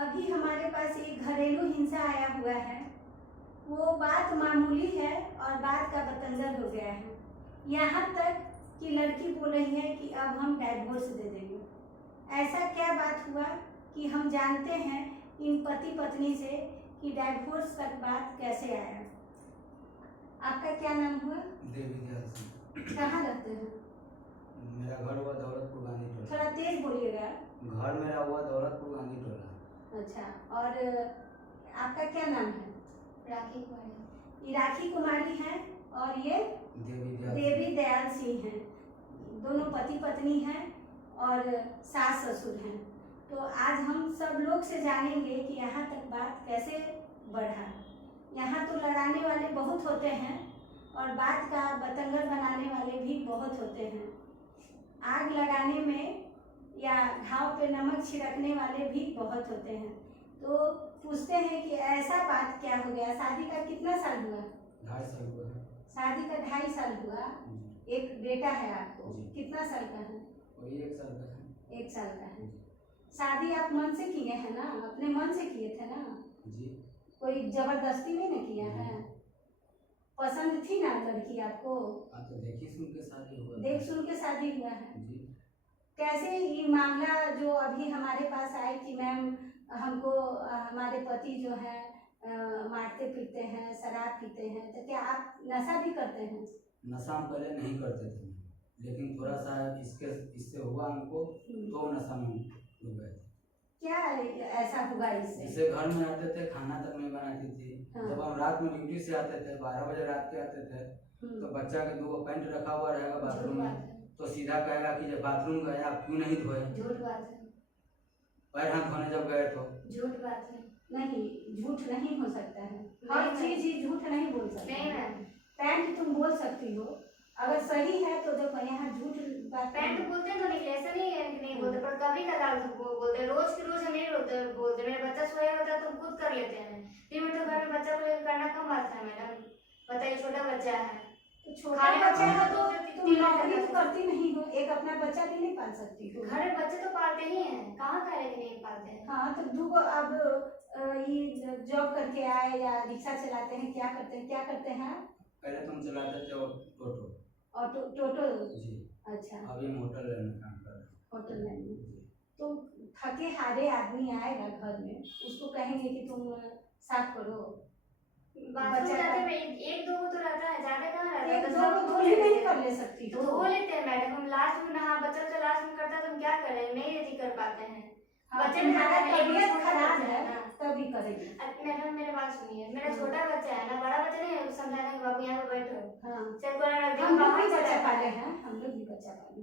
अभी हमारे पास एक घरेलू हिंसा आया हुआ है। वो बात मामूली है और बात का बतंगड़ हो गया है। यहाँ तक कि लड़की बोल रही है कि अब हम डाइवोर्स दे देंगे। ऐसा क्या बात हुआ कि हम जानते हैं इन पति पत्नी से कि डाइवोर्स तक बात कैसे आया। आपका क्या नाम हुआ? देवी दयाल सिंह। कहाँ रहते हैं? मेरा घर हुआ दौलतपुर गांधी टोला। थोड़ा तेज बोलिएगा। घर मेरा हुआ दौलतपुर गांधी टोला। अच्छा, और आपका क्या नाम है? राखी कुमारी। ये राखी कुमारी हैं और ये देवी दयाल सिंह हैं। दोनों पति पत्नी हैं और सास ससुर हैं। तो आज हम सब लोग से जानेंगे कि यहाँ तक बात कैसे बढ़ा। यहाँ तो लड़ाने वाले बहुत होते हैं और बात का बतंगड़ बनाने वाले भी बहुत होते हैं। आग लगाने में या घाव पे नमक छिड़कने वाले भी बहुत होते हैं। तो पूछते हैं कि ऐसा बात क्या हो गया। शादी का कितना साल हुआ? 2.5 साल हुआ है। शादी का 2.5 साल हुआ। एक बेटा है आपको, कितना साल का है? वही 1 साल का है। 1 साल का है। शादी आप मन से किए हैं ना? अपने मन से किए थे ना जी। कोई जबरदस्ती में न किया है? पसंद थी ना लड़की आपको? आप तो देखी सुन के शादी हुआ। देख सुन के शादी हुआ है जी। कैसे ये मामला जो अभी हमारे पास आए कि मैम हमको हमारे पति जो है मारते पीटते हैं, शराब पीते हैं, तो क्या आप नशा भी करते हैं? नशा हम पहले नहीं करते थे, लेकिन थोड़ा सा इससे हुआ हमको तो नशा में डूब गए थे। क्या ऐसा हुआ इससे? जैसे घर में आते थे खाना तक नहीं बनाती थी। हाँ। जब हम रात में ड्यूटी से आते थे 12 बजे रात के आते थे तो बच्चा के 2 पैंट रखा हुआ रहेगा बाथरूम में, तो सीधा कहेगा कि जब बाथरूम गए आप क्यों नहीं धोए। झूठ बात है। पैर हाथ धोने जब गए तो झूठ बात है। नहीं, झूठ नहीं हो सकता है। हर चीज ही झूठ नहीं बोल सकते। नहीं मैम, पैंट तुम बोल सकती हो, अगर सही है तो देखो यहाँ झूठ बात। पैंट बोलते हैं तो निकले, ऐसा नहीं है कि नहीं बोलते, पर कभी कदार बोलते। रोज के रोज हम नहीं बोलते। मेरा बच्चा सोया होता है तो खुद कर लेते हैं। फिर मतलब घर में बच्चा को लेकर करना कम बात है मैडम। बताइए, छोटा बच्चा है तो छोटा बच्चा है तो तुम नौकरी तो करती नहीं हो, एक अपना बच्चा भी नहीं पाल सकती हो। घर में बच्चे तो पालते ही हैं, कहाँ कह रहे कि नहीं पालते हैं। हाँ तो दो अब ये जॉब करके आए या रिक्शा चलाते हैं, क्या करते हैं? पहले तुम चलाते थे टोटो। ऑटो टोटो? जी। अच्छा, अभी हम होटल लाइन में काम कर रहे हैं। होटल लाइन में। तो थके हारे आदमी आएगा घर में, उसको कहेंगे कि तुम साफ करो। बाथरूम जाते में 1-2 तो रहता है, ज्यादा कहाँ रहता है। एक दो को धो नहीं कर ले सकती तो धो लेते हैं मैडम। हम लास्ट में नहा, बच्चा तो लास्ट में करता है तो हम क्या करें, नहीं यदि कर पाते हैं। बच्चे में ज्यादा तबीयत खराब है तभी करेंगे। मैडम मेरे बात सुनिए, मेरा छोटा बच्चा है ना, बड़ा बच्चा नहीं है, समझाने के बाबू यहाँ पे बैठो। हाँ, हम लोग भी बच्चा पाले हैं, हम लोग भी बच्चा पाले।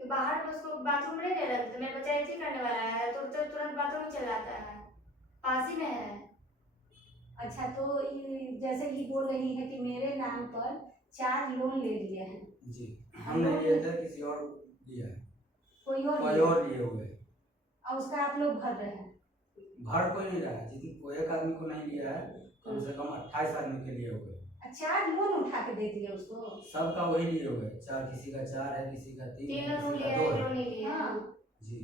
कि बाहर में उसको बाथरूम में नहीं रखते तो मेरा बच्चा ऐसे ही करने वाला है तो तुरंत बाथरूम में चला जाता है, पास ही में है। अच्छा, तो जैसे ये बोल रही है कि मेरे नाम पर 4 लोन ले लिए हैं। जी, हम नहीं लिए थे, किसी और लिया है। कोई और लिए हुए और उसका आप लोग भर रहे हैं? भर कोई नहीं रहा है, जितनी कोई एक आदमी को नहीं लिया है, कम से कम 28 आदमी के लिए हुए। 4 लोन उठा के दे दिए उसको? सबका वही लिए हुए। 4, किसी का 4 है, किसी का 3 है, किसी का 2 है। हाँ जी।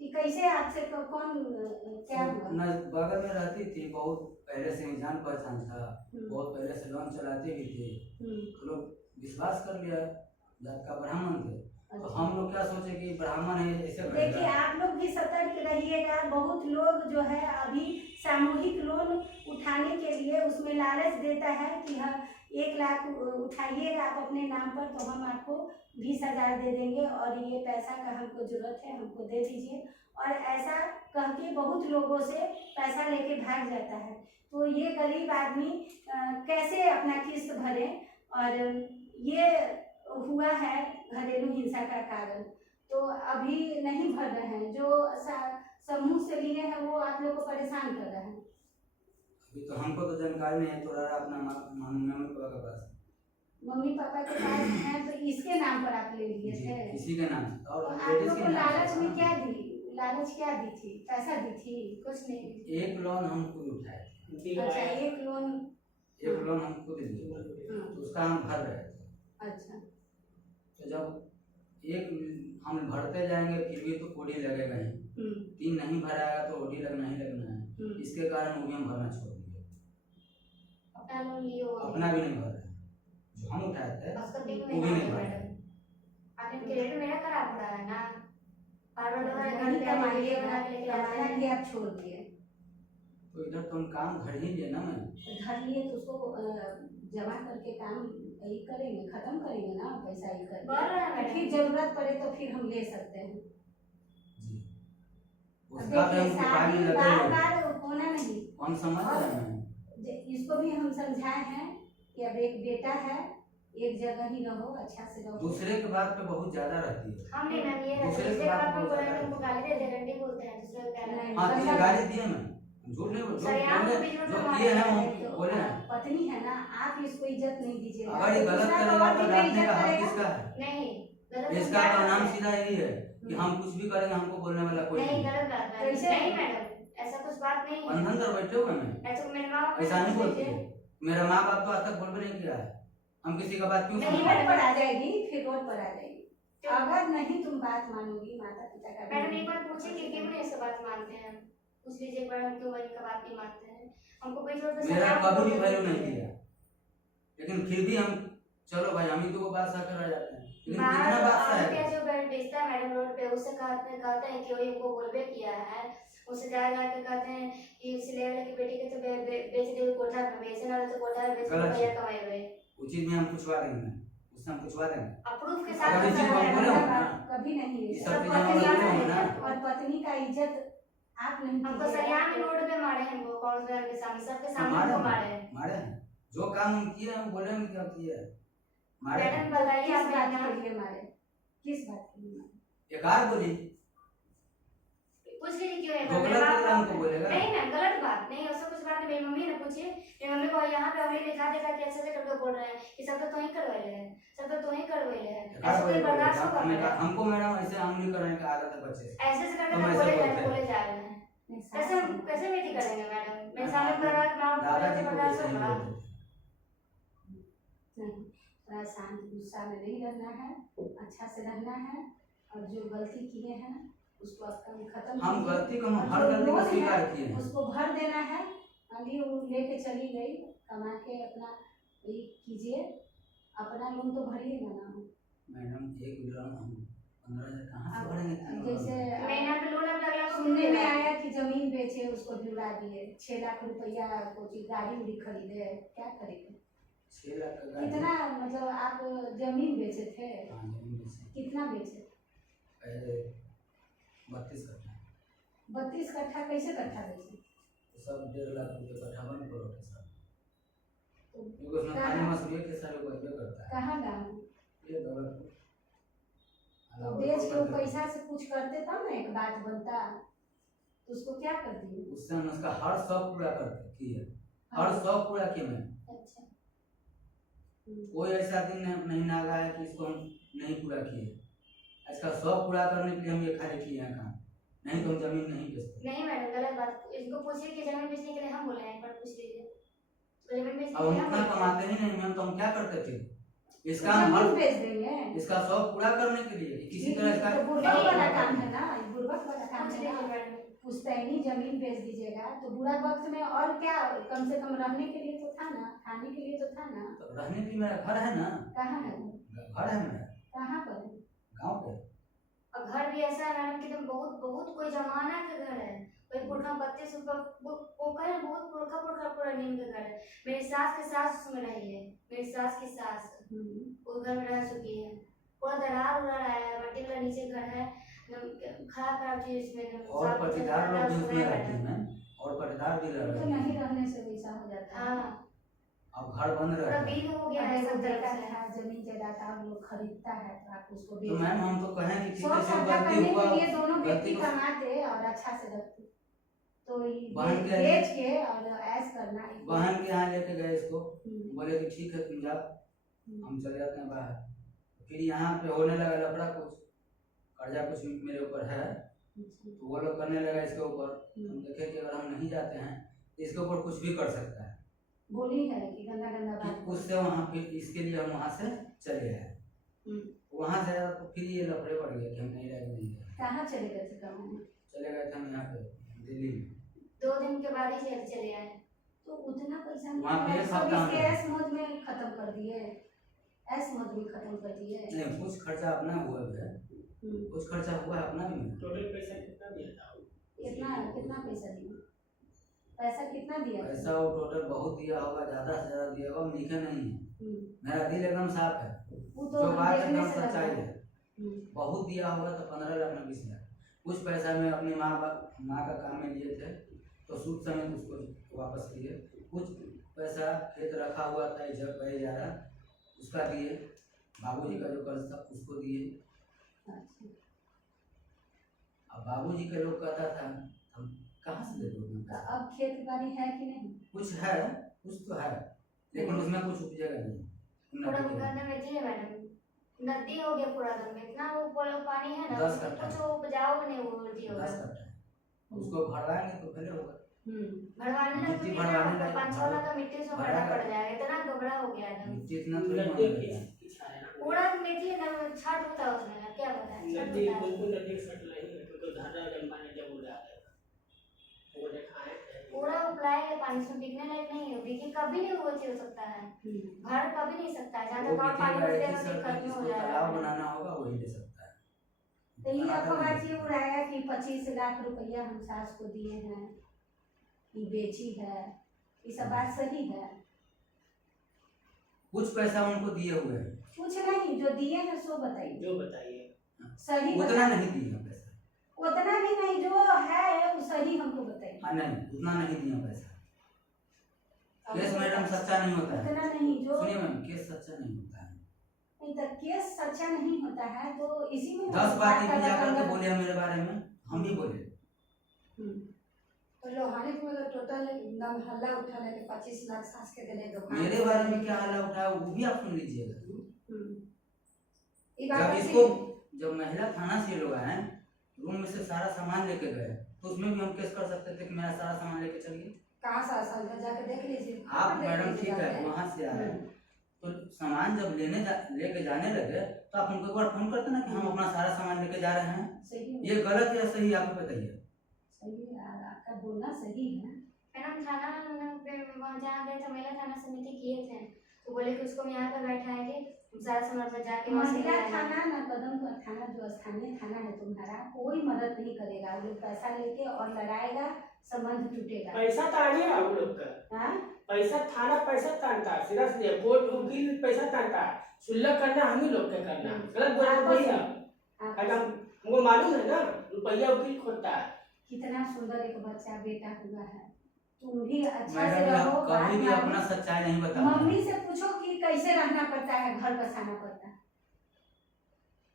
कैसे आपसे कौन क्या हुआ? न बगल में रहती थी, बहुत पहले से जान पहचान था, बहुत पहले से लोन चलाती भी थी, तो लोग विश्वास कर लिया जात का ब्राह्मण थे। तो हम लोग क्या सोचे कि ब्राह्मण है ऐसे। देखिए, आप लोग भी सतर्क रहिएगा। बहुत लोग जो है अभी सामूहिक लोन उठाने के लिए उसमें लालच देता है कि हाँ 1 लाख उठाइएगा आप अपने नाम पर तो हम आपको 20,000 दे देंगे और ये पैसा का हमको जरूरत है, हमको दे दीजिए। और ऐसा कह के बहुत लोगों से पैसा लेके भाग जाता है। तो ये गरीब आदमी कैसे अपना किस्त भरे? और ये हुआ है घरेलू हिंसा का कारण। तो अभी नहीं भर रहे हैं, जो समूह से लिए हैं वो आप लोग को परेशान कर रहे हैं। अभी तो हमको तो जानकारी नहीं है, तो अपना मम्मी पापा के पास। मम्मी पापा के पास हैं तो इसके नाम पर आप ले लिए थे? किसी के नाम से। और आप लोग को लालच में क्या दी? लालच क्या दी थी? पैसा दी थी? कुछ नहीं। एक लोन हम खुद उठाए थे। अच्छा, एक लोन हम खुद लिए तो उसका हम भर रहे थे। अच्छा, तो जब एक हम भरते जाएंगे फिर भी तो कोड़ी लगेगा ही। 3 नहीं भराएगा तो ओडी लगना ही लगना है। इसके कारण वो भी हम भरना छोड़ दिए। अपना लोन लिए हो अपना भी नहीं भर रहे हैं, जो हम उठाए थे उसका वो बिल भी नहीं नहीं भर मैडम। रहे। आपने क्रेडिट मेरा खराब पड़ा है ना, बार बार दोबारा घर नहीं पे कमाइए वीडियो बना के लेके आते कमाना हैं। भी आप छोड़ दिए, तो इधर तुम काम घर ही लिए ना। मैं घर लिए तो उसको जमा करके काम यही करेंगे, खत्म करेंगे ना पैसा ही बढ़ रहा है करके, मैडम। फिर जरूरत पड़े तो फिर हम ले सकते हैं। जी अब उसका भी देखिए हम उपाय में शादी लगे बार हुए हैं। बार होना नहीं, हम समझ रहे हैं। इसको भी हम समझाए हैं कि अब एक बेटा है, एक जगह ही रहो, अच्छा से रहो। दूसरे के बात पे बहुत ज्यादा रहती है। हमने मैम ये दूसरे दूसरे से बात बात में बहुत बोला ज्यादा हमको गाली दे दे रंडी बोलते हैं दूसरे को कहना नहीं। हाँ तो ये बंदा- गाली दिए मैं, झूठ नहीं बोल, जो सर, यहाँ बोले पे बीच में जो तो किए हैं हमारे हम बोले हैं। पत्नी है ना, आप इसको इज्जत नहीं दीजिएगा। अगर ये गलत दूसरा तो करेगा और तो भी डांटने इज्जत का हक करेगा। किसका है? नहीं गलत इसका बात परिणाम है। सीधा यही है कि हम कुछ भी करेंगे हमको बोलने वाला कोई नहीं नहीं। गलत बात है कैसे? नहीं मैडम, ऐसा कुछ बात नहीं है। बंधन कर बैठे हुए हैं, ऐसा मेरे माँ बाप ऐसा नहीं ने बोलते। सोचे। मेरा माँ बाप तो आज तक बोल भी नहीं किया है, हम किसी का बात क्यों नहीं, सुनें? रोड पर आ जाएगी, फिर रोड पर आ जाएगी। अगर नहीं तुम बात मानोगी माता पिता का भी मैडम नहीं। एक बार पूछे कि क्यों नहीं ऐसा बात मानते हैं, पूछ लीजिए एक बार हम क्यों इनका बात नहीं मानते हैं। हमको कोई जोर पे मेरा समझा- कभी भी वैल्यू नहीं दिया, लेकिन फिर भी हम चलो भाई हम ही तो बात सा कर जाते हैं, लेकिन बाहर कितना बात सा आम के है। जो बेचता है मैडम रोड पे, उससे कहते हैं कि वही हमको बोलबे किया है, उससे जा के कहते हैं कि सिले वाले की बेटी के तो बेच दे कोठा पे, बेचने वाले तो कोठा पे बेच के गलत रुपया है। कमाए हुए। उस चीज में हम पूछवा देंगे, उससे हम पूछवा देंगे। अप्रूव के अगर साथ इसी को हम बोले करना है। होंगे ना, कभी नहीं ये है। सब सब चीजें हम पत्नी बोले का होंगे ना। है, और पत्नी का इज्जत आप नहीं हमको कीजिएगा। सरिया में रोड पे मारे हैं, हमको काउंसलर के सामने सबके सामने मारे हमको हैं, मारे हैं। मारे हैं, जो काम हम किए हैं वो बोले हम क्या किए हैं, मारे हैं। मैडम बताइए किस आप बात यहाँ के लिए मारे, किस बात के लिए मारे? एकार बोली पूछ लीजिए क्यों है दोगला मेरे बाप तेरा का- हमको बोलेगा। नहीं मैम गलत बात नहीं, ऐसा कुछ बात नहीं। मेरी मम्मी ने पूछी, मेरी मम्मी को यहाँ पे उंगली दिखा दिखा के ऐसे करके बोल रहे हैं कि सब तो ही करवाए हैं, सब तो ही करवाए हैं, एकार ऐसा कोई बोली बर्दाश्त नहीं कर हमें रहा है। हमको मैडम ऐसे आंगली करने की आदत है बच्चे से। ऐसे से करके हम तो ऐसे बोले बोलते हैं। बोले जा रहे हैं, नहीं, कैसे हम कैसे बेटी करेंगे मैडम, मेरे सामने परिवार माँ बाप दादाजी को को बर्दाश्त कैसे हो नहीं रहा। बोलते थे। नहीं, थोड़ा शांत गुस्सा में नहीं रहना है, अच्छा से रहना है, और जो गलती किए हैं उसको अब कम खत्म हम कीजिए। गलती को हम और हर जो गलती को लोन स्वीकार है, किए हैं। उसको भर देना है। अभी वो लेके चली गई, कमा के अपना ये कीजिए, अपना लोन तो भरिएगा ना। मैडम एक लोन हम 15,000 कहाँ से अब भरेंगे? तीन लोन जैसे भरेंगे। महीना पे लोन अब अगला सुनने में आया कि जमीन बेचे, उसको भी उड़ा दिए, 6 लाख रुपया कोई गाड़ी उड़ी खरीदे, क्या करेंगे? 6 लाख का गाड़ी। कितना मतलब आप जमीन बेचे थे, हाँ, जमीन बेचे। कितना बेचे? पहले 32 कट्ठा, 32 कट्ठा, कैसे कट्ठा बेचे? तो सब 1.5 लाख रुपए कट्ठा बन करोड़ के साथ। तो क्योंकि उसमें कहाँ- खाने मसूरिया के सारे बचबे करता है। कहाँ गाँव? ये दौलतपुर। तो बेच के वो पैसा से कुछ करते तब ना एक बात बनता, तो उसको क्या कर दिए? उससे हम उसका हर शौक पूरा करते किए, हर शौक पूरा किए मैं। अच्छा कोई ऐसा दिन नहीं नागा है कि इसको हम नहीं पूरा किए। इसका शौक पूरा करने के लिए हम ये खाली किए हैं काम, नहीं तो हम जमीन नहीं बेचते। नहीं मैडम गलत बात, इनको पूछिए कि जमीन बेचने के लिए हम बोले हैं, पर पूछ लीजिए तो जमीन बेचने अब के लिए हम हम उतना बोले हैं। कमाते ही नहीं मैम, तो हम क्या करते थे? इसका तो हम हर जमीन बेच देंगे। इसका शौक पूरा करने के लिए कि किसी तरह इसका तो बुर्बक वाला काम है ना, ये बुर्बक वाला काम पूछ है लीजिए ना। मैडम। पुश्तैनी जमीन बेच दीजिएगा तो बुरा वक्त में और क्या, कम से कम रहने के लिए तो था ना, खाने के लिए तो था ना। तो रहने के लिए मेरा घर है ना, कहाँ है? घर है मेरा कहाँ पर है? गाँव पे। और घर भी ऐसा है मैडम कि तुम बहुत बहुत कोई जमाना के घर है, कोई पुरखा 32 वो कहे बहुत पुरखा पूरा नीम का घर है। मेरी सास के सास उसमें रही है, मेरी सास की सास वो घर में रह चुकी है। पूरा दरार उरार आया है, मट्टी का नीचे घर है, खराब चीज इसमें और पटीदार लोग भी उसमें रहते हैं मैम, और पटीदार भी रह तो रहे नहीं हैं। रहने से वैसा हो जाता है। हाँ अब घर बंद पूरा रहता है। बीग हो गया है अगर वो सब तरफ देता से। था जमीन जायदाद आप लोग खरीदता है तो आप उसको तो बेच मैम हम तो कहें कि ठीक सौ है जो सौदा गलती करने हुआ के लिए दोनों गलती व्यक्ति को कमाते और अच्छा से रखते, तो ये बहन के- बेच के और ऐश करना एक- बहन के यहाँ लेके गए इसको, हम्म, बोले कि ठीक है तुम जाओ हम चले जाते हैं बाहर। फिर यहाँ पे होने लगा लफड़ा, कुछ कर्जा कुछ मेरे ऊपर है, तो वो लोग करने लगा इसके ऊपर। हम देखे कि अगर हम नहीं जाते हैं तो इसके ऊपर कुछ भी कर सकता है। बोली है कि गंदा गंदा बात फिर उससे वहाँ फिर इसके लिए हम वहाँ से चले गए। वहाँ से आया तो फिर ये लफड़े पड़ गए कि हम नहीं रह नहीं गए। कहाँ चले गए थे कमाने? चले गए थे हम यहाँ पे दिल्ली में। 2 दिन के बाद ही जेल चले आए। तो उतना पैसा वहाँ पे एक सब हफ्ता इसके में। ऐस मौज में खत्म कर दिए, ऐस मौज में खत्म कर दिए। नहीं, कुछ खर्चा अपना हुआ है, कुछ खर्चा हुआ है अपना भी है। टोटल पैसा कितना दिया था? कितना पैसा दिया? पैसा कितना दिया? पैसा वो टोटल बहुत दिया होगा, ज्यादा से ज्यादा दिया होगा, लिखे नहीं है। मेरा दिल एकदम साफ है, वो तो जो बात देखने एकदम से लग सच्चाई रहा है। बहुत दिया होगा तो 15 लाख में 20 लाख। कुछ पैसा में अपनी माँ का काम में लिए थे तो सूद समेत उसको वापस किए। कुछ पैसा खेत रखा हुआ था जब पहले जा रहा उसका दिए, बाबूजी का जो कर्ज था उसको दिए। अच्छा। अब बाबूजी के लोग कहता था हम कहाँ से दे दोगे? तो अब खेती बाड़ी है कि नहीं? कुछ है, कुछ तो है, लेकिन उसमें कुछ उपजेगा नहीं। पूरा गंगा में जी मैडम, नदी हो गया पूरा गंगा, इतना वो पानी है ना, 10 कट्ठा। कुछ उपजाओ नहीं वो जी होगा। 10 कट्ठा है, उसको भरवाएंगे तो पहले होगा। भरवाने लगे मिट्टी तो भरवाने लगे, 5-6 लाख का मिट्टी से भरना पड़ जाएगा, इतना गबड़ा हो गया एकदम। मिट्टी इतना थोड़ी नदी मांगेगा। खींच है ना, पूरा मिट्टी एकदम छाट होता है उसमें, क्या बताएं छाट नदी होता है। बिल्कुल नदी सट नहीं है, तो धारा जन्मा ने जब उड़ा है वो दिखाए थे। पूरा उपलाएंगे पानी से, बिकने लायक नहीं है, बिकी कभी नहीं वो चल सकता है, भर कभी नहीं सकता है, जहाँ वो तक और पानी बिकेगा बढ़ेगा ऐसी तो सड़क खत्म हो जिसको तालाब जाएगा। बनाना होगा वही ले सकता है। तो ये बनाता अफवाह नहीं। ये उड़ाया कि 25 लाख रुपया हम सास को दिए हैं, ये बेची है, ये सब बात सही है? कुछ पैसा उनको दिए हुए हैं, कुछ नहीं, जो दिए हैं सो बताइए, जो बताइए सही उतना बताइए। नहीं दिए हैं पैसा। उतना भी नहीं, जो है वो सही हमको बताइए। हाँ नहीं, उतना नहीं दिया पैसा। केस मैडम सच्चा नहीं होता है। उतना नहीं जो सुनिए मैम, केस सच्चा नहीं होता है। नहीं तो केस सच्चा नहीं होता है तो इसी में 10 बार टीवी का जाकर के मतलब- बोले हैं मेरे बारे में, हम भी बोले। तो लोहानीपुर में तो टोटल एकदम हल्ला उठा है कि 25 लाख सास के दिले दुकान। मेरे बारे में क्या हल्ला उठाया वो भी आप सुन लीजिएगा। ये जब बात इसको जब महिला थाना से लोग आए रूम में से सारा सामान लेके गए तो उसमें भी हम केस कर सकते थे कि मेरा सारा सामान लेके चलिए। कहाँ सारा साल जाके देख लीजिए। आप मैडम ठीक है वहाँ से आए तो सामान जब लेके जाने लगे तो आप उनको एक बार फोन करते ना कि हम अपना सारा सामान लेके जा रहे हैं। सही है, ये गलत है या सही आप बताइए। सही है यार, आपका बोलना सही है। मैडम थाना पे वहाँ जहाँ गए थे महिला थाना समिति किए थे तो बोले कि उसको हम यहाँ पे बैठाएंगे, सारा सामान पर जाके वहाँ से ले महिला आना। थाना ना कदमपुर थाना जो स्थानीय थाना है तुम्हारा, कोई मदद नहीं करेगा। वो लोग पैसा लेके और लड़ाएगा, संबंध टूटेगा। पैसा ताने है वो लोग का, हाँ? पैसा थाना पैसा तानता है, सीधा सीधे कोर्ट वकील पैसा तानता है, सुलह करना हम ही लोग के करना है। गलत बोला तो भैया आपस में हमको मालूम है ना, रुपया वकील खोता है। कितना सुंदर एक बच्चा बेटा हुआ है, तुम भी अच्छा से मैडम रहो। आप कभी भी बात अपना मानो। सच्चाई नहीं बता। मम्मी से पूछो कि कैसे रहना पड़ता है, घर बसाना पड़ता है।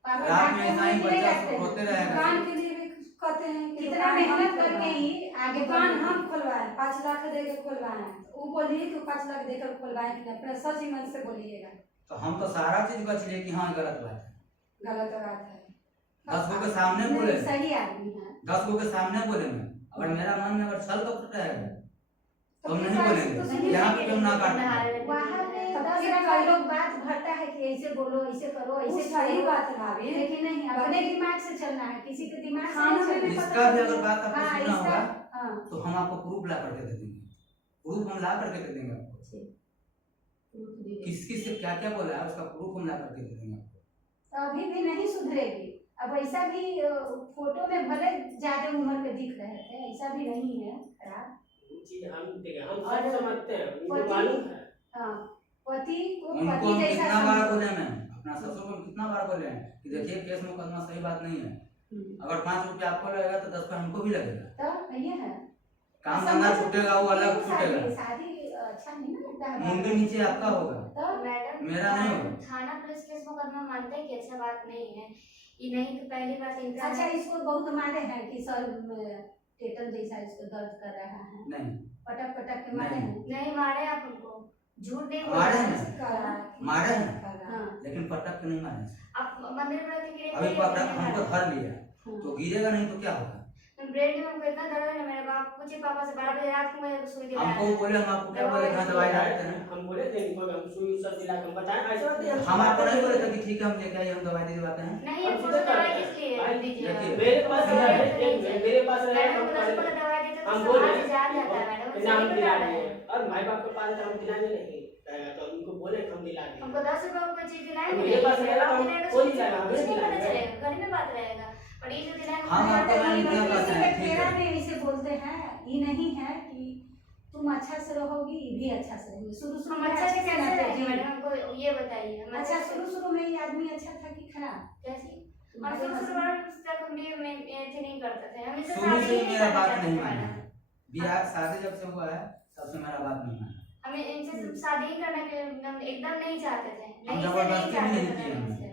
पापा रात में डांटते ऐसा ही हुए नहीं बच्चा रहते हैं। रोते रहेगा। दुकान के लिए भी कहते हैं कि कितना दुकान हम मेहनत करके खुलवाएं। ही आगे दुकान बढ़े। हम खुलवाए 5 लाख दे के खुलवाए, वो बोलिए कि 5 लाख देकर खुलवाए कि नहीं, अपने सच ही मन से बोलिएगा। तो हम तो सारा चीज बच लिए कि हाँ गलत बात है। गलत बात है। 10 गो के सामने बोले, नहीं, सही आदमी है। 10 गो के सामने बोले मैं, अगर मेरा मन में अगर छल कपट रहेगा तो हम नहीं तो बोलेंगे। यहाँ पे क्यों ना काटें। बाहर में तब 10 फिर लाख कहीं- लोग बात भरता है कि ऐसे बोलो, ऐसे करो, वो ऐसे सही करो। बात है भाभी। लेकिन नहीं, अपने दिमाग से चलना है, किसी के दिमाग से खाना नहीं में भी चलना। इसका भी अगर बात आपको हाँ, सुनना इसका- होगा हाँ, तो हम आपको प्रूफ ला करके दे देंगे। प्रूफ हम ला करके दे देंगे आपको। प्रूफ दीजिए। किस किस से क्या क्या बोला है उसका प्रूफ हम ला करके दे देंगे आपको। तो अभी भी नहीं सुधरेगी। अब ऐसा भी फोटो में भले ज्यादा उम्र के दिख रहे थे, ऐसा भी नहीं है खराब। वो चीज हम देखिए, हम और सब समझते हैं, उनको पति- मालूम है। हाँ, पति को उनको पति हम जैसा कितना बार समझो। बोले मैं अपना ससुर को हम कितना बार बोले हैं कि देखिए केस मुकदमा सही बात नहीं है। अगर 5 रुपया आपको लगेगा तो 10 रुपया हमको भी लगेगा। तो ये है काम धंधा छूटेगा वो अलग शादी छूटेगा। शादी अच्छा नहीं ना लगता है। मुंडे नीचे आपका होगा। तो मैडम मेरा नहीं होगा। थाना पुलिस केस मुकदमा मानते हैं कि अच्छा बात नहीं है, ये नहीं कि पहली बात इनका अच्छा, इसको बहुत मारे हैं कि सर टेटन जैसा इसको दर्द कर रहा है, नहीं पटक पटक के मारे हैं। नहीं मारे आप उनको, झूठ नहीं मारे बोल हैं। मारे हैं हाँ, लेकिन पटक के नहीं मारे। आप मंदिर पर अभी पटक हमको धर लिया तो गिरेगा नहीं तो क्या होगा। ब्रेन में हमको इतना दर्द है ना, मेरे बाप पूछे पापा से 12 बजे रात को मुझे सुई दिलाया। हमको बोले, हम आपको क्या बोले, कहाँ दवाई डालते हैं? हम बोले थे इनको हम सुई सब दिला के बताएं ऐसा बात नहीं हम आपको नहीं बोले थे कि ठीक है हम लेके आइए, हम दवाई दे दिलवाते हैं। नहीं ये फोटो दवाई किस लिए दीजिए? देखिए, मेरे पास है मेरे पास है मैडम हम को 10 बोला दवाई देते तो हम समाज बोले जान जाता है मैडम, नाम सही दिला बता रहे दिए हैं। और भाई बाप के पास हम दिलाने नहीं रहेगा तो उनको बोले हम दिला दें। हमको 10 रुपए को कोई चीज दिलाएंगे, मेरे पास रहेगा तो दिलाएगा, कोई दिलाएगा, हमें कुछ नहीं पता दिलाएगा। चलेगा, घर में बात रहेगा। और ये जो दिलाएंगे हम आपको नहीं क्या कहते हैं, ठीक तेरा है। में इसे बोलते हैं, ये नहीं है कि तुम अच्छा से रहोगी, ये भी अच्छा से रहेंगे। शुरू हम में अच्छा से अच्छे कैसे रहते रहेंगे हैं। मैडम, हमको ये बताइए। हम अच्छा, अच्छा से शुरू में ये आदमी अच्छा था कि खराब? कैसे? और शुरू तक हम भी ऐसे नहीं करते थे, हम इससे शुरू शादी से ही नहीं मेरा करना बात चाहते नहीं थे माना मैडम। है, बिहार शादी जब से हुआ है तब से मेरा बात नहीं माना। हमें इनसे शादी ही करने के एकदम नहीं चाहते थे, हम नहीं से नहीं जबरदस्ती भी चाहते नहीं थे किए मैडम हमने। इनसे।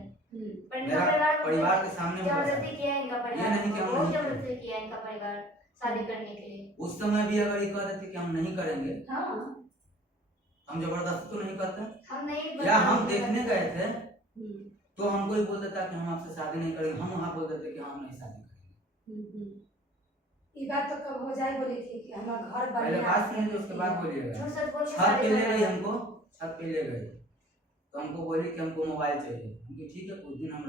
पर इनका मेरा को परिवार के सामने हुआ जबरदस्ती शादी। किया है इनका ये परिवार, नहीं कि हम बहुत नहीं किए। जबरदस्ती किया है इनका परिवार शादी करने के लिए। उस समय भी अगर ये कह देते कि हम नहीं करेंगे, हाँ, हम जबरदस्ती तो नहीं करते, हम नहीं या हम देखने गए थे हम्म, तो हम कोई बोल देता कि हम आपसे शादी नहीं करेंगे, हम वहाँ बोल देते कि हम नहीं शादी करेंगे। ये बात तो कब हो जाए बोली थी कि हमारा घर पहले बढ़िया बात सुनिए, उसके बाद बोलिएगा। झूठ सच बोल के छत शादी पे ले करना गई है। हमको, छत पे ले गई तो हमको बोली कि हमको मोबाइल चाहिए। हम कहे ठीक है कुछ दिन हम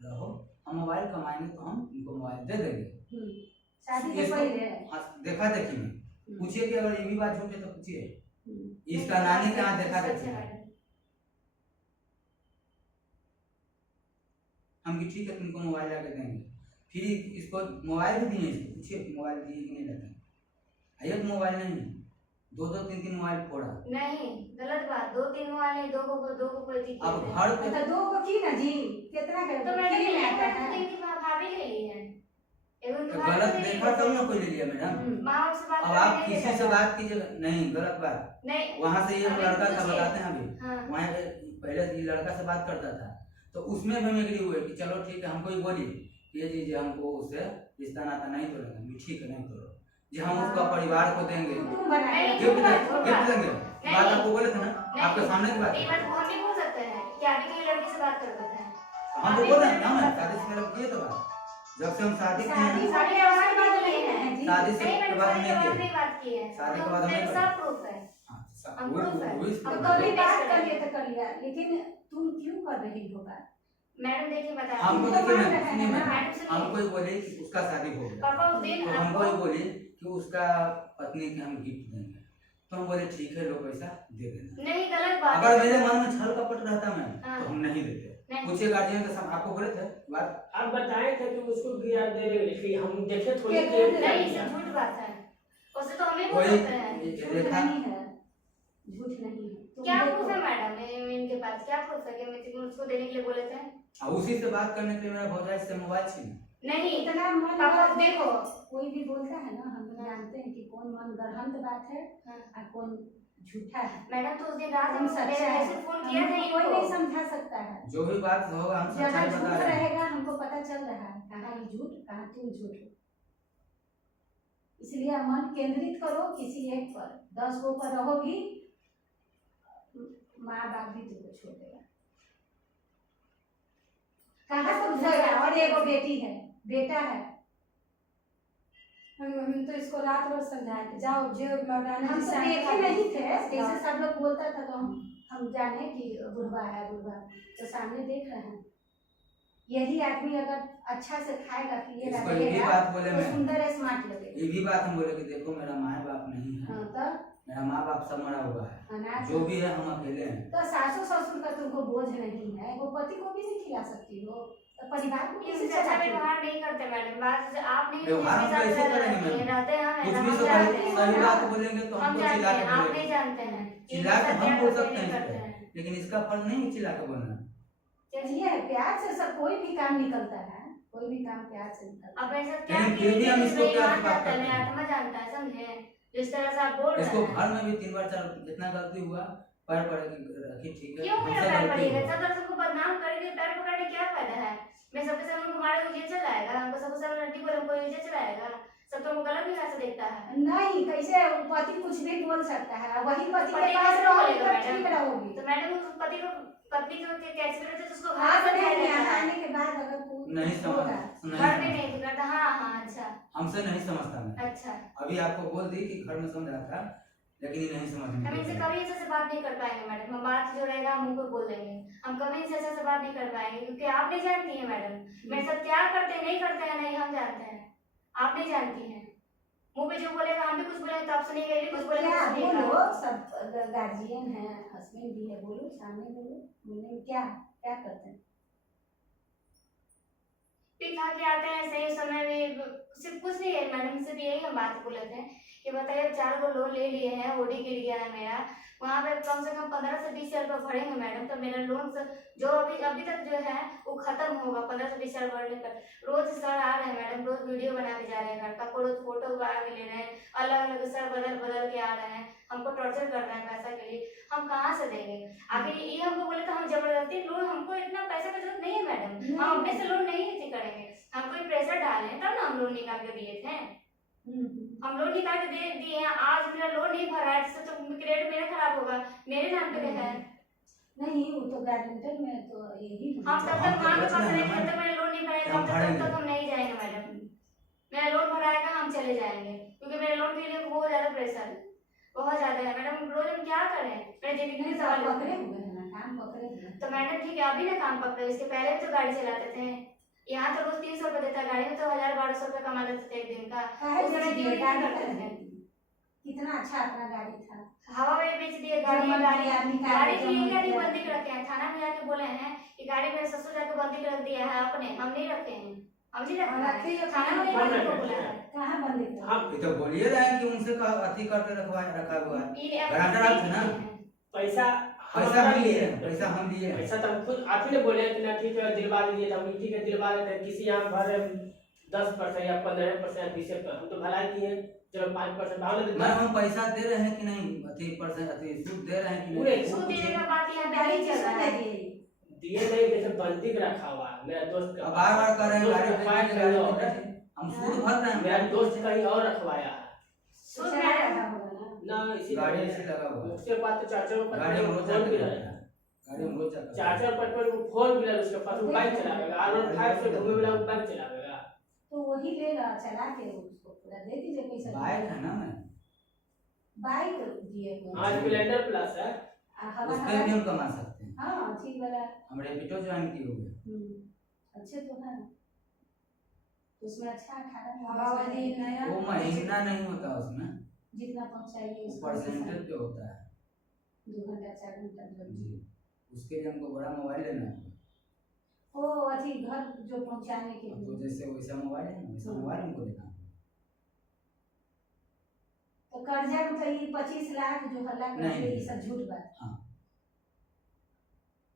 रहो, हम मोबाइल कमाएंगे तो हम इनको मोबाइल दे देंगे। शादी के इसको- पहले। हाँ, देखा देखी में पूछिए कि अगर ये भी बात झूठ है तो पूछिए। इसका नहीं, नानी के यहाँ सच देखा है देखी है। मैडम। हम कि ठीक है तुमको मोबाइल ला के देंगे, फिर इसको मोबाइल भी दिए, इसको पूछिए कि मोबाइल दिए कि नहीं देते। एक मोबाइल नहीं, दो दो तीन तीन मोबाइल फोड़ा। नहीं गलत बात, 2-3 मोबाइल नहीं, दो को कोई दिक्कत अब नहीं। घर पे तो दो को की ना जी, कितना कर तो मैडम फ्री में ये आता तो है। इनकी भाभी ले ली है, एगो इनकी तो भाभी गलत ले ली देखा तब है। ना कोई ले लिया मैडम। माँ से बात अब करने आप नहीं किसी देता से था। बात कीजिएगा, नहीं गलत बात। नहीं वहाँ से ये अभी लड़का था, पूछिए। बताते हैं अभी, हाँ वहाँ पे पहले से ये लड़का से बात करता था तो उसमें भी हम एग्री हुए कि चलो ठीक है, हमको ही बोली कि ये चीज हमको उससे रिश्ता नाता नहीं तोड़ेंगे। ठीक है नहीं तोड़ो जी, हम उसका परिवार को देंगे, तुम बनाए। नहीं, गिफ्ट नहीं, गिफ्ट देंगे। नहीं। बात आपको बोले थे ना, नहीं। आपके सामने की बात ये है। बात हम नहीं बोल सकते हैं कि आगे की लड़की से बात करते थे। हम तो बोल रहे हैं ना, मैं शादी से पहले किए तो बात, जब से हम शादी किए शादी हैं, शादी के बाद बात नहीं है जी। शादी से नहीं मैडम, बाद शादी के नहीं बाद किए। नहीं बात की है। शादी के तो बाद हमने मेरे किए। सब प्रूफ है। हाँ, हम proof है। वही हम तो भी कभी बात कर लिए तो कर लिया, लेकिन तुम क्यों कर रही हो बात? मैडम देखिए बता हमको तो देखिए मान मैम, रहे हैं सुनिए ना, मैम, मैडम सुनिए। हमको ही बोले कि उसका शादी हो गया, पापा उस दिन तो हमको ही आपको बोली कि उसका पत्नी के हम गिफ्ट देंगे, तो हम बोले ठीक है लो पैसा दे देना। नहीं गलत बात अगर है। मेरे मन में छल कपट रहता मैम हाँ। तो हम नहीं देते। नहीं। पूछिए गार्जियन के सामने, आपको बोले थे बात, आप बताए थे कि उसको गिरा दे रहे लेकिन हम देखे थोड़ी के देर घर नहीं ये झूठ बात है, उससे तो हम ही बोल वही सकते हैं। झूठ देखा नहीं है, झूठ नहीं है। तुम क्या देखो। प्रूफ है मैडम इनके पास, क्या प्रूफ है कि हम उसको देने के लिए बोले थे? और उसी से बात करने के लिए मेरा भौजाई से मोबाइल छीना। नहीं इतना मन पापा गढ़ंत देखो। कोई भी बोलता है ना, हम लोग जानते हैं कि कौन मन गढ़ंत बात है हाँ। और कौन झूठा है। मैडम तो उस दिन रात कौन में सच्चा मेरे है, ऐसे फोन किया था हमको कोई नहीं इनको। समझा सकता है। जो भी बात होगा हम जहाँ सच्चाई झूठ बता रहे हैं। रहेगा हमको पता चल रहा है, कहाँ ये झूठ कहाँ तुम झूठ हो। इसलिए मन केंद्रित करो किसी एक पर, 10 गो पर रहोगी माँ बाप भी तुमको छोड़ देगा। कहाँ समझेगा? और एगो बेटी है, बेटा है। हम तो इसको रात भर समझाए थे जाओ जो मर्दाना हम तो जिसे देखे आता नहीं है, थे, जाओ। जैसे सब लोग बोलता था तो हम जाने कि बुढ़वा है बुढ़वा, तो सामने देख रहे हैं। यही आदमी अगर अच्छा से खाएगा पिएगा इसको ये भी रहेगा बात बोले तो मैं, सुंदर स्मार्ट लगेगा। ये भी बात हम बोले कि देखो मेरा माँ बाप नहीं है, हाँ, तो मेरा माँ बाप सब मरा हुआ है, अनाज जो भी है हम अकेले हैं। तो सासू ससुर का तुमको बोझ नहीं है, वो पति को भी नहीं खिला सकती हो, तो परिवार को कैसे इनसे अच्छा चलाती हो? व्यवहार नहीं करते मैडम। बात से आप नहीं व्यवहार जिसके हम साथ कैसे रहते करेंगे हैं, मैम? रहते हैं कुछ हम भी तो जानते सही हैं। सही बात बोलेंगे तो हम हमको जानते चिल्ला हैं, के आप बोलेंगे। नहीं जानते हैं। चिल्ला के हम इनके बोल साथ सकते हैं नहीं इस करते पे, हैं। लेकिन इसका फर्ज नहीं है चिल्ला के बोलना। चलिए प्यार से सब कोई भी काम निकलता है, कोई भी काम प्यार से निकलता अब है। ऐसा क्या लेकिन फिर भी हम इसको मेरी प्यार बात से बात जानता है, करते मेरा हैं। आत्मा जानता है, समझे? जिस तरह से आप बोल रहे इसको हैं। घर में भी 3 बार 4 जितना गलती हुआ पैर पड़ रखी, ठीक है क्यों मेरा हमसे पैर गलती पड़ेगा? हुई। सब लोग सबको बदनाम करेंगे, पैर पकड़ने क्या फायदा है? मैं सबके सामने उनको मारे मुझे चलाएगा, हमको सबके सामने लड़की बोले हमको ये चलाएगा, सब तो हमको गलत निगाह से देखता है। नहीं, कैसे पति कुछ भी बोल सकता है, वही पति के पति पास कैसे रहोगी बोलेगा तो मैडम? ठीक रहोगी। तो मैडम उस पति को पत्नी को कैसे करते तो उसको हाँ, घर नहीं, बैठाया यहाँ जाता है। आने के बाद अगर कोई नहीं होगा। घर में नहीं करता। हाँ हाँ अच्छा हमसे नहीं समझता मैं। अच्छा। अभी आपको बोल दी कि घर में समझा था, लेकिन ये नहीं समझ में हम इनसे कभी अच्छे से बात नहीं कर पाएंगे मैडम। हम बात जो रहेगा हम मुंह पे बोल देंगे। हम कभी इनसे अच्छे से बात नहीं कर पाएंगे क्योंकि आप नहीं जानती हैं मैडम मेरे साथ क्या करते हैं नहीं करते हैं, नहीं हम जानते हैं, आप नहीं जानती हैं। मुंह पे जो बोलेगा हम भी कुछ बोलेंगे तो आप सुनिएगा, ये भी कुछ बोलेगा क्या तो सुनिएगा। बोलो, सब गार्जियन है, हस्बैंड भी है, बोलो सामने बोलो, बोले क्या क्या करते हैं। पी खा के आते हैं सही समय में, सिर्फ कुछ नहीं है मैडम, सिर्फ यही हम बात बोले थे कि बताइए 4 गो लोन ले लिए हैं, ओडी गिर गया है मेरा, वहाँ पे कम से कम 15 से 20 हज़ार रुपये भरेंगे मैडम, तो मेरा लोन जो अभी तक जो है वो खत्म होगा 15 से 20 हज़ार भरने पर। रोज सर आ रहे हैं मैडम, रोज वीडियो बना के जा रहे हैं घर का, रोज फोटो उगा के ले रहे हैं, अलग अलग सर बदल के आ रहे हैं, हमको टॉर्चर कर रहे हैं पैसा के लिए, हम कहाँ से देंगे। आखिर ये हमको बोले तो हम जबरदस्ती लोन, हमको इतना पैसा की जरूरत नहीं है मैडम, हम अपने से लोन नहीं इतनी करेंगे, हम कोई प्रेशर डाले हैं तब ना हम लोन निकाल के दिए थे। हम लोन निकाल के दे दिए हैं, आज मेरा लोन नहीं भरा है तो क्रेडिट मेरा खराब होगा, मेरे नाम पे है। नहीं वो तो गारंटर में तो यही हम तब तक वहाँ पे फंस रहे हैं, जब तक मेरा लोन नहीं भराएगा तब तक हम नहीं जाएंगे मैडम। मेरा लोन भराएगा हम चले जाएंगे क्योंकि मेरे लोन के लिए बहुत ज्यादा प्रेशर, बहुत ज्यादा है मैडम। रोज हम क्या करें, मेरे जिंदगी में सवाल पकड़े हुए हैं ना, काम पकड़े हुए हैं। तो मैडम ठीक है अभी ना काम पकड़े, इसके पहले भी तो गाड़ी चलाते थे, यहाँ तो रोज 300 रुपये देता है, गाड़ी में तो 1000-1200 रुपये कमा लेते थे एक दिन का। उस समय ड्यूटी गाड़ी करते थे, कितना अच्छा अपना गाड़ी था। हवा में बेच दिए गाड़ी, गाड़ी की नहीं बंदी के रखे हैं, थाना में जाके बोले हैं कि गाड़ी मेरे ससुर जाके बंदी के रख दिया है आपने, हम नहीं रखे हैं, हम नहीं रखे हैं, थाना में बंदी को बोला है। कहाँ बंदी कर हम ये तो बोलिए रहे हैं कि उनसे अति करके रखा हुआ है। गारंटर आप थे ना, पैसा पैसा हम लिए हैं, पैसा हम लिए हैं। पैसा तो हम खुद आप ही ने बोले कि ना ठीक है दिलवा दीजिए, तो हम ठीक है दिलवा देते हैं। किसी यहाँ भर 10% या 15% 20%, हम तो भलाई किए, चलो 5% भाव ले मैडम हम पैसा दे रहे हैं कि नहीं, 30% सूद दे रहे हैं कि पूरे नहीं? सूद देने का बात यहाँ पे गाड़ी नहीं चल रहा है। दिए नहीं, जैसे बंदी के रखा हुआ है। मेरा दोस्त अब बार कर रहे हैं गाड़ी दोस्त पे, फाइल गाड़ी कहीं और पे, है। हम सूद भर रहे हैं। मेरा दोस्त कहीं और रखवाया है सूद चला मैडम रहा होगा ना। ना, इसी गाड़ी ऐसे लगा हुआ है। उसके पास तो 4-4 गाड़ी में रोज जाके व्हीलर रहता है। गाड़ी में रोज जाकर 4-4 4 व्हीलर उसके पास, वो बाइक चलावेगा, R15 से घूमे वाला वो बाइक चलावेगा। तो वही ले ला, चला के उसको पूरा दे दीजिए पैसा। बाइक है ना, मैं बाइक दिए हुए हैं। हाँ स्प्लेंडर प्लस है, उस पे भी हम कमा सकते हैं। हाँ ठीक वाला। हम रेपिडो ज्वाइन किए हुए हैं। अच्छे तो है, उसमें अच्छा 18 हवा वाली नया वो महीना नहीं होता उसमें, जितना पहुंचाइए उसको परसेंटेज पे होता है 2 घंटा 4 घंटा जो भी। जी। उसके लिए हमको बड़ा मोबाइल लेना है, वो अथी घर जो पहुंचाने के तो लिए। जैसे वैसा मोबाइल है ना, वैसा मोबाइल हमको लेना है। तो कर्जा में तो ये 25 लाख जो हल्ला करते नहीं। ये सब झूठ बात। हाँ।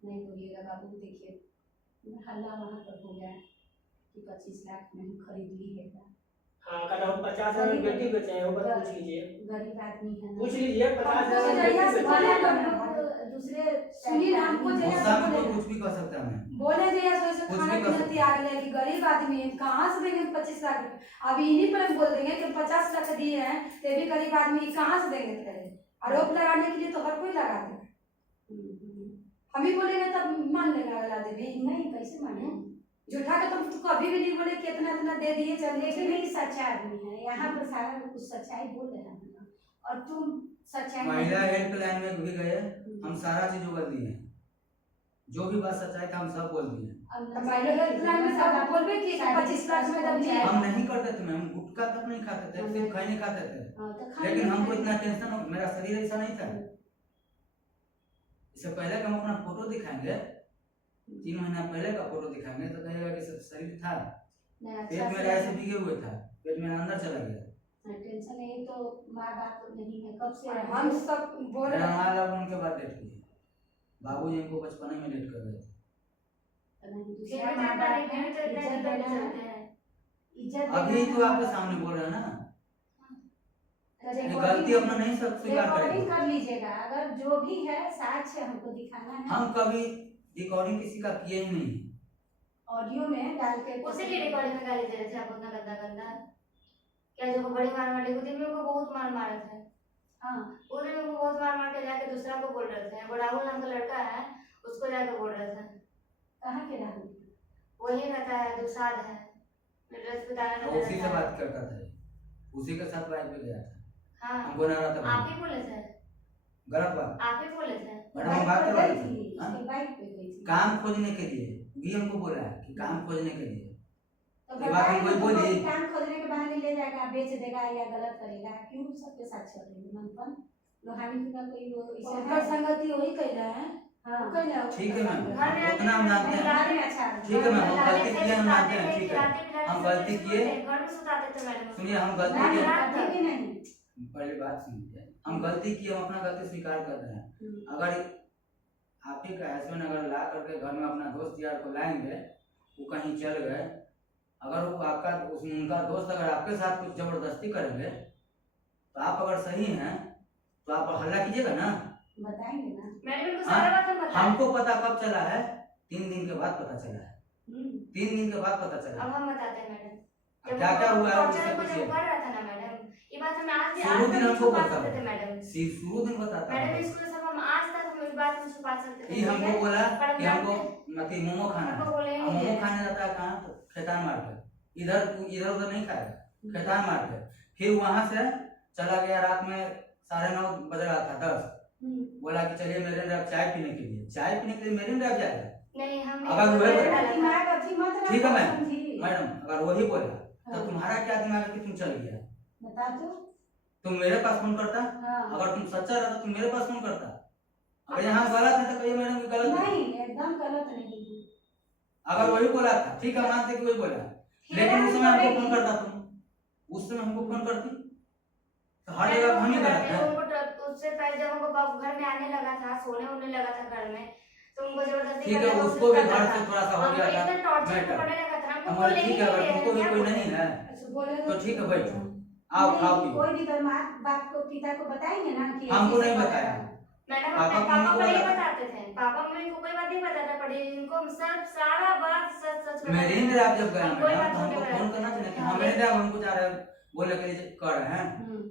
नहीं बोलिएगा बाबू, देखिए हल्ला वहाँ पर हो गया कि 25 लाख में हम खरीद ली है क्या। हाँ कल हम 50,000 में बेटी बेचे हैं, वो बात पूछ लीजिए, गरीब आदमी है ना। पूछ लीजिए 50,000 में जहिया बेटी से बेचे बोले हैं। तो दूसरे सुनिए ना, हमको जहिया गुस्सा में से तो बोले कुछ भी कर सकता है मैं। बोले जहिया से वैसे कुछ खाना भी कर पीना सकते त्याग लिया कि गरीब आदमी है, कहाँ से देंगे 25 लाख रुपए। अब इन्हीं पर हम बोल देंगे कि 50 लाख दिए हैं तो भी गरीब आदमी कहाँ से देंगे पहले। आरोप लगाने के लिए तो हर कोई लगा दे, हम ही बोलेंगे तब मान लेगा अगला आदमी। नहीं कैसे माने, झूठा के तुम कभी भी नहीं बोले कि इतना इतना दे दिए चल लेकिन नहीं सच्चा आदमी है, यहाँ पर सारा कुछ सच्चाई बोल रहे हैं और तुम सच्चाई महिला हेल्पलाइन में भी गए, हम सारा चीज उगल दिए हैं, जो भी बात सच्चाई था हम सब बोल दिए। महिला हेल्पलाइन में सब बोलबे कि 25 लाख में दब दिए। हम नहीं करते थे मैम, गुटखा तक नहीं खाते थे, सिर्फ खैनी खाते थे, लेकिन हमको इतना टेंशन, मेरा शरीर ऐसा नहीं था। इससे पहले कि हम अपना फोटो दिखाएंगे, 3 महीना पहले का फोटो दिखाएंगे तो कहेगा कि शरीर था, पेट मेरा ऐसे भीगे हुए था, पेट मेरा अंदर चला गया। टेंशन नहीं तो माँ बाप नहीं है कब से हम सब बोल मेरा रहे माँ लॉकडाउन के बाद डेट की, बाबूजी हमको बचपने में लेट कर रहे थे। दूसरा माँ बाप है, इज्जत देना है, इज्जत अभी तो आपके सामने बोल रहे हैं ना, गलती अपना नहीं सब स्वीकार रिकॉर्डिंग करेंगे। कर लीजिएगा, अगर जो भी है साक्ष्य हमको दिखाना है। हम कभी रिकॉर्डिंग किसी का किए ही नहीं। ऑडियो में डाल के उसी की रिकॉर्डिंग में गाली दे रहे थे आप, उतना गंदा गंदा क्या जो बड़ी मार मार उस दिन में उनको बहुत मार मारे थे। हाँ उस दिन उनको बहुत मार मार के जाके दूसरा को बोल रहे थे, वो राहुल नाम का लड़का है उसको जाके बोल रहे थे। कहाँ के राहुल? वही रहता है, दुसाद है, रसगुल्ला और उसी से बात करता था, उसी के साथ बाइक पे गया था, हाँ हमको ना रहा था। आप ही बोले थे, गलत बात। आप ही बोले थे। मैडम हम बात कर रहे थे उसकी बाइक पे गई थी। काम खोजने के लिए, भी हमको बोला है कि काम खोजने के लिए। तो ये बात हम कोई बोली? बताइए, काम खोजने के बहाने ले जाएगा, बेच देगा या गलत करेगा, क्यों सबके साथ चल रही है मनपन लोहानी का कोई वो ऐसा उनका है? संगति वही कह रहा है। हाँ कह रहा है ठीक है मैम, घर में उतना हम जानते हैं। लाने में अच्छा ठीक है मैम, हम लाते गलती थे, किए हम मानते सुताते हैं, थे, ठीक है। खिलाते पिलाते हम सब गलती कुछ किए। थे, घर में सुताते थे मैडम। सुनिए, हम गलती नहीं, किए, कभी भी नहीं। पहले बात सुनिए, हम गलती किए, हम अपना गलती स्वीकार कर रहे हैं। अगर आप ही का हस्बैंड अगर ला करके घर में अपना दोस्त यार को लाएंगे, वो कहीं चल गए, अगर वो आपका उनका दोस्त अगर आपके साथ कुछ जबरदस्ती करेंगे, तो आप अगर सही हैं तो आप हल्ला कीजिएगा ना, बताएंगे ना। मैंने उनको सारा बात हम बताया। हमको पता कब चला है? 3 दिन के बाद पता चला है, 3 दिन के बाद पता चला अब है। हम बताते हैं मैडम। क्या क्या हुआ है टॉर्चर उससे को जब पूछिए। कर रहा था ना मैडम, ये बात हमें आज भी शुरू दिन तक हमको छुपा बताओ। सकते थे मैडम। शुरू दिन बताता मैडम है, स्कूल सब हम आज तक हम इस बात को छुपा सकते थे। ये हमको बोला पर कि हमको मतलब मोमो खाना है, हमको बोले अब मोमो खाने जाता है कहाँ? तो खेतान मार्केट, इधर इधर उधर नहीं खाएगा, खेतान मार्केट। फिर वहां से चला गया, रात में 9:30 बज रहा था, 10, बोला कि चलिए मेरे ड्राइव चाय पीने के लिए। चाय पीने के लिए मेरे ड्राइव जाएगा? नहीं हम अगर वो है दिमाग अच्छी मत रखो, ठीक है मैम, समझी? मैडम अगर वही बोला तो हाँ। तुम्हारा क्या दिमाग है कि तुम चल गया? बता दो। तुम मेरे पास फोन करता, हाँ। अगर तुम सच्चा रहता तुम मेरे पास फोन करता। अगर यहाँ गलत है तो कहिए मैडम कि गलत है। नहीं, एकदम गलत नहीं। अगर वही बोला था, ठीक है, मानते कि वही बोला, लेकिन उस समय हमको फोन करता तुम, उस समय हमको फोन करती, तो हर जगह हम ही गलत हैं। उससे पहले जब हमको घर में आने लगा था, सोने होने लगा था घर में, तो उनको जबरदस्ती ठीक है, करने का उसको कोशिश भी करता घर था। से थोड़ा सा हो हमको गया था इतना टॉर्चर मैटर। करने लगा था, हमको हमारे बोले ठीक ही है, नहीं अगर दे तुमको भी रहे कोई हैं, नहीं है बोले तो ठीक है, बैठो, आओ नहीं, खाओ पियो। कोई भी तो माँ बाप को, पिता को बताएंगे ना कि हमको ऐसे नहीं ऐसे बताया। मैडम पापा अपने को पापा को नहीं नहीं बोला। बताते थे, पापा मम्मी को कोई बात नहीं बताता, पर इनको हम सब सारा बात सच सच मेरे इंद्र आप जब गया हम कोई मैडम बात तो हमको नहीं फोन बताते। करना चाहिए कि हाँ। हमें इंद्र हमको जा रहे हैं बोलने के लिए कर रहे हैं, हम्म।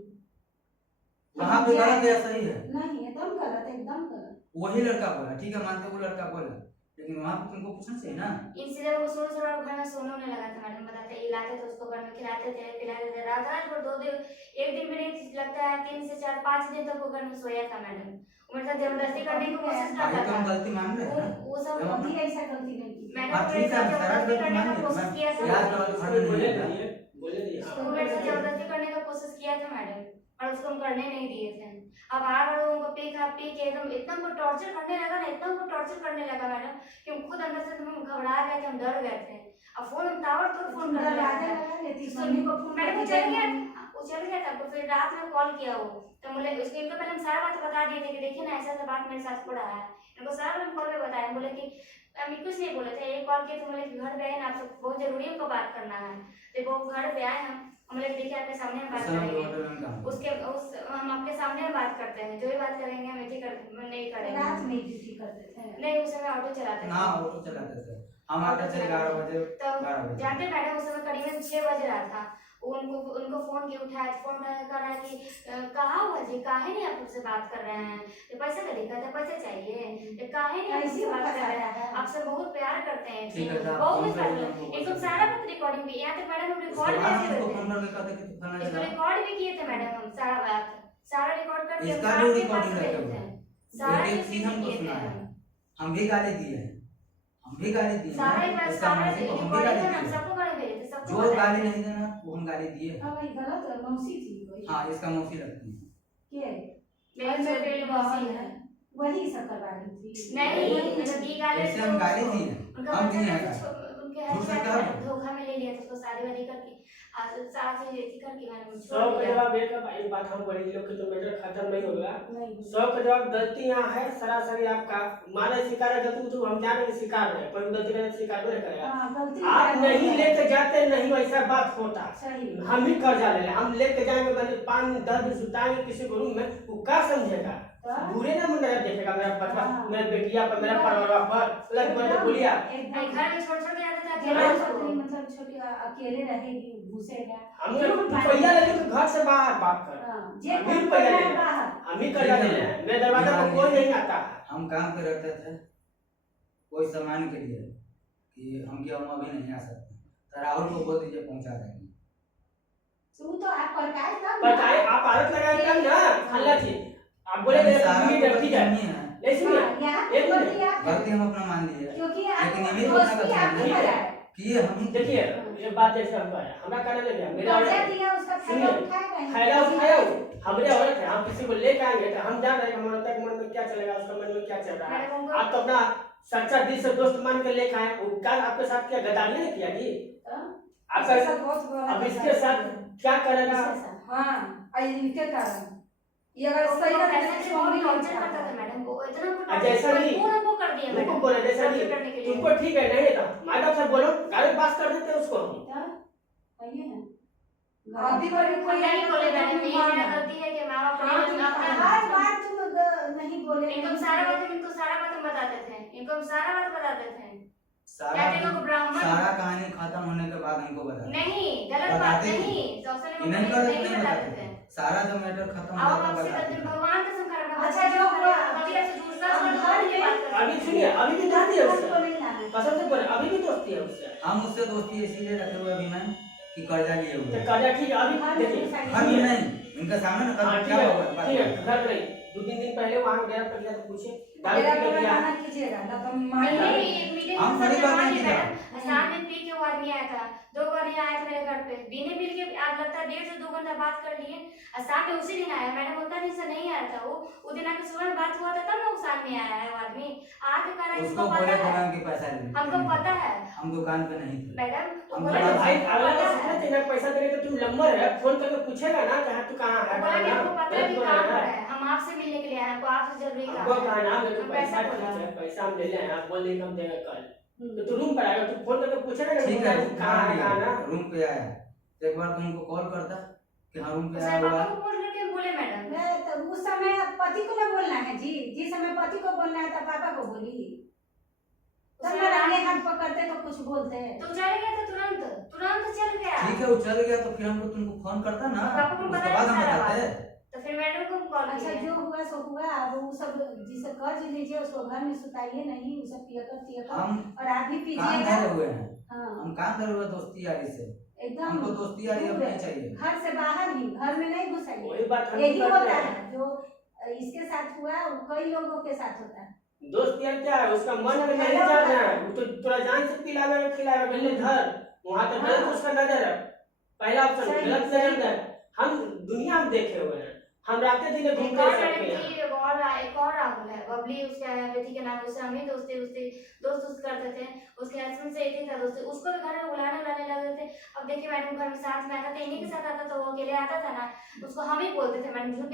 वहाँ पे गलत है या सही है? नहीं, एकदम गलत, एकदम गलत। वही लड़का बोला, ठीक है, मानते वो लड़का बोला, लेकिन वहाँ पे तुमको पूछना चाहिए ना। इनसे वो सोने से घर में सोने होने लगा था मैडम, बताते ये लाते थे उसको घर में, खिलाते थे पिलाते थे, रात भर 2 दिन, एक दिन भी नहीं लगता है, 3 से 4 5 दिन तक वो घर में सोया था मैडम। वो मेरे साथ जबरदस्ती करने की कोशिश भाई करता तो हम था। गलती मान रहे हैं ना। वो सब कभी ऐसा गलती नहीं की। मैडम हाँ, मेरे ठीक है, साथ हम सारा जबरदस्ती गलती करने मान का रहे कोशिश हैं, किया था। याद करो, खड़े नहीं बोले है। दिए, बोले दिए, हाँ। वो मेरे साथ जबरदस्ती करने का कोशिश किया था मैडम, और उसको हम करने नहीं दिए थे। अब आग लोगों को पी के एकदम इतना हमको टॉर्चर करने लगा ना, इतना हमको टॉर्चर करने लगा मैडम कि हम खुद अंदर से हम घबरा गए थे, हम डर गए थे। अब फोन हम ताबड़तोड़ फोन करने दरवाजा लगा लगा लेती, तो मम्मी को फोन मैडम वो करके चल गया, देखना। वो चल गया था, तो फिर रात में कॉल किया वो, तो बोले उसको, इनको पहले हम सारा बात बता दिए थे कि देखिए ना ऐसा ऐसा बात मेरे साथ हो रहा है। इनको सारा हम कॉल पे बताया, बोले कि हम कुछ नहीं बोले थे, एक कॉल किए तो बोले कि घर पे आए ना, आपसे बहुत जरूरी हमको बात करना है। तो वो घर पे आए, हम बोले देखिए आपके सामने हम बात करेंगे, उसके हम आपके सामने में बात करते हैं, जो भी बात करेंगे हम ऐसे नहीं रात करेंगे। में ड्यूटी करते थे। नहीं उस समय ऑटो चलाते ना थे। ऑटो चलाते थे हम, आते थे 11 बजे, तो 12 बजे। जानते मैडम उस समय करीबन 6 बज रहा था, उनको फोन किया, उठाया, फोन कर रहा है कि कहाँ हुआ जी, काहे नहीं आप मुझसे बात कर रहे हैं, ये पैसा का दिक्कत है, पैसा चाहिए, ये काहे नहीं आप ऐसी मुझसे बात कर रहे फंसाया हैं, है। आपसे बहुत प्यार करते हैं ठीक है, तो आप बहुत फोन कुछ बात करिए, कर- हमको एकदम बोल सारा बात रिकॉर्डिंग भी, यहाँ तक मैडम हम उसके रिकॉर्ड बाद भी हमको किए फोन थे, करके कहते कि तू फलाना इसको जगह, रिकॉर्ड भी किए थे मैडम, हम सारा बात सारा रिकॉर्ड करके इसका हम भी आपके पास रिकॉर्डिंग भेजे रहता थे, है। सारा एक चीज चीज हमको किए थे सुना है, हम। हम भी गाली दिए हैं, हम भी गाली दिए सारा हैं, बात इसका सारा मौसी को हम भी रिकॉर्डिंग गाली में हम दिए हैं। सबको गाली भेजे थे, सबको जो बताया गाली था। नहीं देना वो हम गाली दिए हैं। हाँ भाई, गलत मौसी थी कोई। हाँ, इसका मौसी लगती है। के? मेरी छोटी वाली मौसी है, वही सब करवा रही थी। नहीं मतलब दी गाली ऐसे हम गाली दिए हैं, उनका हम बच्चा दिए हैं कैसे गाली। उनके झूठ से हस्बैंड क्या ने बोल? धोखा में ले लिया था, उसको शादी वादी करके सारा चीज ऐसी करके मैंने सौ छोड़ का दिया। जवाब एक है भाई, बात हम बड़ी लोग के तो मैटर खत्म नहीं होगा। नहीं। 100 का जवाब गलती यहाँ है सरासरी आपका, माने शिकार है गलती तो हम जाने कि शिकार है, पर गलती का शिकार नहीं करेगा। हाँ, गलती आप है। नहीं लेके जाते, नहीं वैसा बात होता, सही। हम ही कर्जा ले ले, हम लेके जाएंगे पहले 5-10 दिन सुताएंगे किसी को रूम में, वो क्या समझेगा, बुरे ना मन देखेगा मेरा बच्चा, मेरा बेटिया पर, मेरा परिवार पर, लग बड़े बोलिया एकदम घर में छोड़ छोड़ के आता था, अकेले अकेला छोटी, मतलब छोटी अकेले रहेगी, घुसेगा। हमने रुपया ले लेके घर से बाहर बात कर, हाँ, जे अभी काम रुपया करना ले है ले। बाहर। हम ही कर्जा ले ले हैं, मेरे दरवाजा पर कोई नहीं आता है। हम काम पे रहते थे कोई सामान के लिए कि हम अभी नहीं आ सकते, तो राहुल को बोल दीजिए पहुंचा देंगे। तू तो आप प्रकाश तब पर काहे आप आरोप लगाए तब ना हल्ला जी आप बोले नहीं, मेरा सारा बीवी तो ठीक है नहीं है, नहीं सुनिए यहाँ एक मिनट, गलती आप गलती हम अपना मान लिए, क्योंकि लेकिन ये भी आप तो अपना दोस्ती गलती आपने नहीं बनाया है कि ये हम ही देखिए ये बात जैसे हम कह रहे हैं हमरा कहने लगे मेरा कर्जा औरत दिया उसका सुनिए, फायदा उठाएगा ही। फायदा उठाया हमरे औरत है हम किसी को लेके आएंगे तो हम जान रहे हैं कि हमारे के मन में क्या चलेगा उसका मन में क्या चल रहा है। मैडम उनको आप तो अपना सच्चा दिल से दोस्त मान के लेके आए वो क्या आपके साथ क्या गद्दारी नहीं किया जी आपका इसके साथ बहुत बुरा अब लगा इसके साथ क्या करेगा इसके साथ। हाँ इनके कारण ये अगर सही उनको रहता पैसे तो से बहुत नहीं टॉर्चर करता करता था मैडम वो इतना उनको अच्छा, ऐसा नहीं। मजबूर हमको कर दिया उनको मैडम बोले जैसा torture नहीं करने के लिए। उनको ठीक है नहीं था माँ बाप से बोलो गाली पास कर देते उसको सही है आप भी बोले कोई नहीं बोले मैडम नहीं ये मेरा माना। गलती है कि माँ बाप हाँ, ने अपना हर बार तुम नहीं बोले इनको सारा बात हम बताते थे इनको हम सारा बात बताते थे सारा क्या देखो को ब्राह्मण सारा कहानी खत्म होने के बाद हमको बता नहीं गलत बात बताते नहीं सोशल नहीं मीडिया कर नहीं नहीं बताते बताते थे सारा जो मैटर खत्म हो आओ जाता आपसे बताते गलती थे। भगवान कसम खा रहा अच्छा, जो हुआ, कभी आपसे दूसरा अब सवाल घर नहीं में- बात करते। अभी सुनिए अभी भी दोस्ती है उससे को नहीं लाना कसम से बोले अभी भी दोस्ती है उससे हम उससे दोस्ती इसीलिए रखे हुए अभी मैम कि कर्जा लिए हुए तो हैं। कर्जा ठीक है घर अभी में देखिए साइड घर में- में नहीं इनके सामने ना हाँ कल ठीक क्या है होगा बात ठीक है करेंगे। घर नहीं 2-3 दिन पहले वहाँ गया कर लिया तो पूछे दारू मेरा पी के कोई लिया गाना कीजिएगा ना तो नहीं मार नहीं मीटिंग हम में खड़ी बात नहीं नहीं की मैडम साथ में पी के वो आदमी आया था 2 बार यहाँ आया था मेरे घर पे बिने मिल के आज लगता है 1.5 से 2 घंटा बात कर लिए और साथ में उसी दिन आया मैडम होता नहीं से नहीं आया था वो दिन आके सुबह में बात हुआ था तब ना वो साथ में आया है वो आदमी आके कहा उसको इसको बोले पता थे है मैम कि पैसा नहीं हमको पता है हम दुकान पे नहीं थे मैडम हम बोला बोला कि भाई हमको अगला पता तो है। सोचना चाहिए पैसा देने तो तुम नंबर है फोन करके पूछेगा ना कहाँ तू कहाँ है बोला कि हमको पता है कि गलत कहाँ बोल रहा पर है है हम आपसे मिलने के लिए आए हैं आपको आपसे जरूरी आपको काम कहा है ना मेरे हम पैसा पैसा बोला ठीक है पैसा हम ले ले आए आप बोल देंगे हम देंगे कल हम्म। तो तू रूम पर आएगा तू फोन करके पूछेगा ना ठीक है तू कहाँ है कहाँ ना रूम पे आया तो एक बार तुमको कॉल करता कि हाँ रूम पे उसने आया हुआ पापा को बोल रहे थे बोले मैडम मैं तो उस समय पति को ना बोलना है जी जिस समय पति को बोलना है तब पापा को बोली तब उसने मैं रात- आगे हाथ पकड़ते तो कुछ बोलते तो चल गया था तुरंत चल गया ठीक है वो चल गया तो फिर हमको तुमको फोन करता ना पापा को उसके बताया बाद हम सारा बताते तो फिर मैडम को कॉल अच्छा किया जो हुआ सो हुआ अब वो सब जिसे कर्ज लीजिए उसको घर में सुताइए नहीं उसे पियकर हम और आप भी काम पीजिएगा धरे हुए हैं हाँ हम काम धरे हुए दोस्ती यारी से एकदम हमको दोस्ती यारी अब नहीं चाहिए घर से बाहर ही घर में नहीं घुसाइए वही बात हम यही करते होता हैं है जो इसके साथ हुआ वो कई लोगों के साथ होता है दोस्त यार क्या है उसका मन में नहीं जा रहा है वो तो तोरा जान से पिलावे खिलावे गले घर वहाँ तो गलत हाँ। उसका नजर है पहला ऑप्शन सही, गलत सही। नजर है हम दुनिया में देखे हुए हैं हम रातें दिन एक घूमते और सकते लड़की हैं एक और राहुल है बबली उसके बेटी के नाम उससे हम ही दोस्त करते थे उसके हस्बैंड से एक ही था दोस्त उसको भी घर में बुलाने लगे थे। अब देखिए मैडम घर में साथ में आता था इन्हीं के साथ आता तो वो अकेले आता था ना उसको हम ही बोलते थे मैडम झूठ